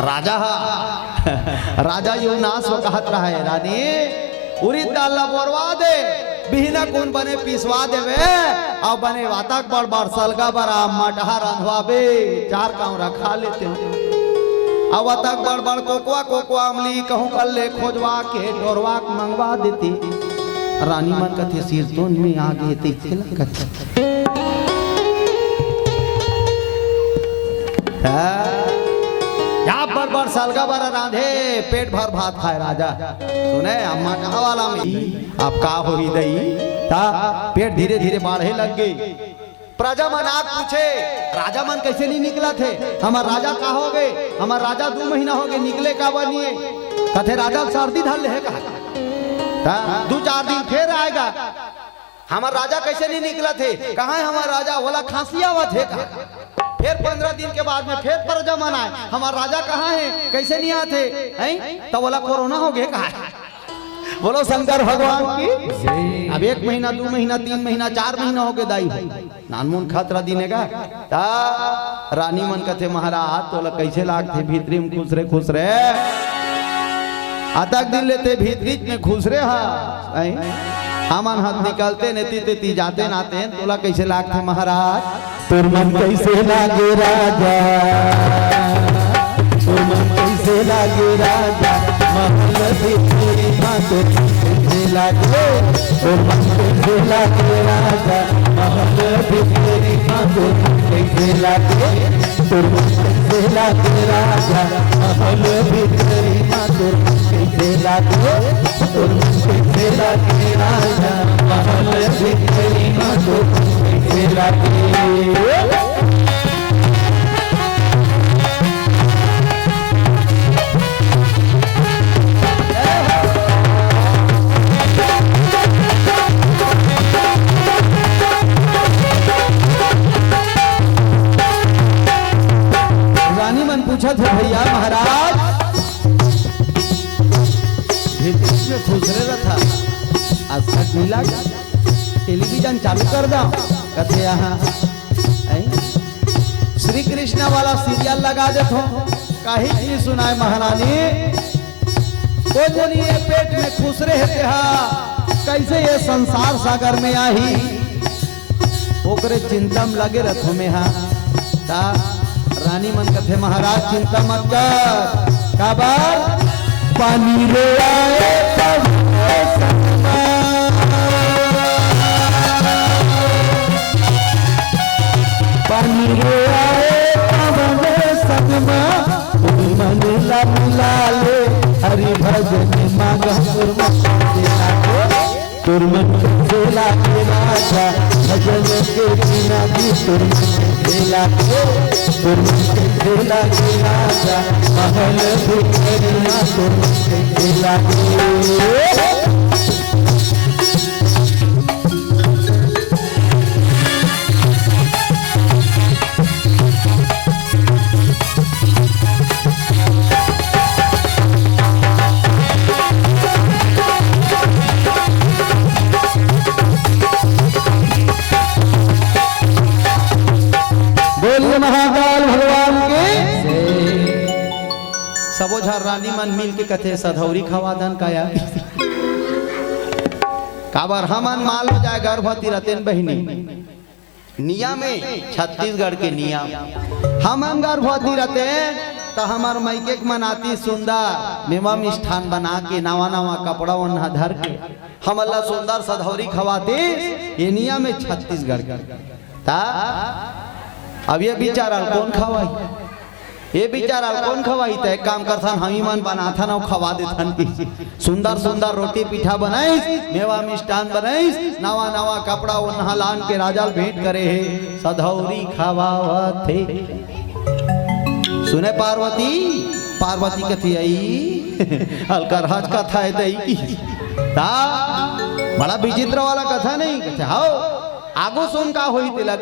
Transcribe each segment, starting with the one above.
राजा राजा you नास कहत रहा है रानी उरी दाल बोरवा दे बिहना कौन बने पिसवा देवे और बने वातक बड़ बड़ सलगा बरा मटहा रंधवाबे चार काऊ रखा लेते अब तक बड़ बड़ कोकुआ कोकुआ अमली कहूँ कर ले खोजवा के डोरवा मंगवा देती रानी मन कथे सिर तो में आगे ते यहाँ पर बड़ सलगा बरा रांधे पेट भर भात खाए राजा सुने अम्मा कहा वाला में अब का हो ही दई ता पेट धीरे धीरे बढ़े लग गई प्रजा मन आप पूछे राजा मन कैसे नहीं निकला थे हमार राजा का हो गए हमार राजा 2 महीना हो गए निकले का बनिए कथे राजा सर्दी धर ले कहा 2-4 दिन फिर आएगा हमार राजा कैसे नहीं निकला थे कहा है हमार राजा बोला खांसी आवा थे फिर 15 दिन के बाद में फिर प्रजा मन आए हमार राजा कहाँ है कैसे नहीं आते हैं तो बोला कोरोना हो गए कहा बोलो शंकर भगवान की अब 1 महीना 2 महीना 3 महीना 4 महीना हो गए दाई नानमुन खतरा दिनेगा रानी मन कथे महाराज तोला कैसे लागते भीतरी में खुश रे अतक दिन लेते भीतरी में खुश रे हमन हाथ निकलते नेती तेती जाते नाते तोला कैसे लागते महाराज तोर मन कैसे लागे राजा तोर मन कैसे लागे राजा महल भीतरी तोर कैसे लागे तोर मन कैसे लागे राजा महल भीतरी तोर कैसे लागे तोर मन कैसे लागे राजा महल भीतरी तोर कैसे लागे तोर मन कैसे लागे राजा महल भीतरी तोर कैसे लागे पूछा था भैया महाराज में खुश रह था आज तक मिला टेलीविजन चालू कर दो कहते यहाँ श्री कृष्णा वाला सीरियल लगा देते कहीं नहीं सुनाए महारानी वो जनिए पेट में खुश रहते कैसे ये संसार सागर में आई ओकरे चिंता में लगे रथो में रानी मन कथे महाराज चिंता मत कर काबर पानी रे आए तब पानी रे आए तब सगमा मन ला मिला ले हरि भजन मांगा तुरमन से लागे राजा भजन के बिना भी तुरमन से लागे तुरमन से लागे राजा महल भीतरिया तुरमन से लागे महाकाल भगवान के सबोझा रानी मन मिल के कथे सधौरी खवादन काया काबर हमन माल हो जाए गर्भवती रतेन बहिनी निया में छत्तीसगढ़ के नियम हमन गर्भवती रतेन तो हमार मैके मनाती सुंदर मेवा मिष्ठान बना के नवा नवा कपड़ा वन्हा धर के हमला सुंदर सधौरी खवाती ये निया में छत्तीसगढ़ का अब ये बेचारा कौन खवाई ये बेचारा कौन खवाई तो एक काम करथन हम ही मन बनाथन और खवा देथन की सुंदर सुंदर रोटी पीठा बनाइस मेवा मिष्ठान बनाइस नवा नवा कपड़ा वन्हा लान के राजा भेंट करे है सधौरी खवावथे सुने पार्वती पार्वती कथी आई हल्कर हज कथा है दई ता बड़ा विचित्र वाला कथा नहीं कथा हाओ आगो सुन का होई तिलक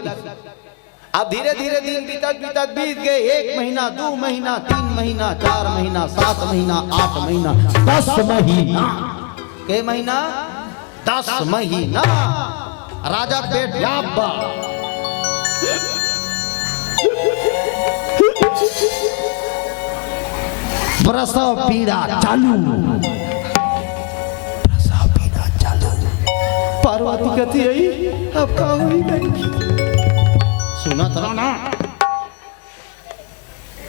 अब धीरे धीरे दिन बीतत बीत गए 1 महीना 2 महीना 3 महीना 4 महीना 7 महीना 8 महीना 10 महीना के महीना 10 महीना राजा पेट व्यापा प्रसव पीड़ा चालू। प्रसव पीड़ा चालू। पार्वती कहती है अब का हुई नहीं। सुना था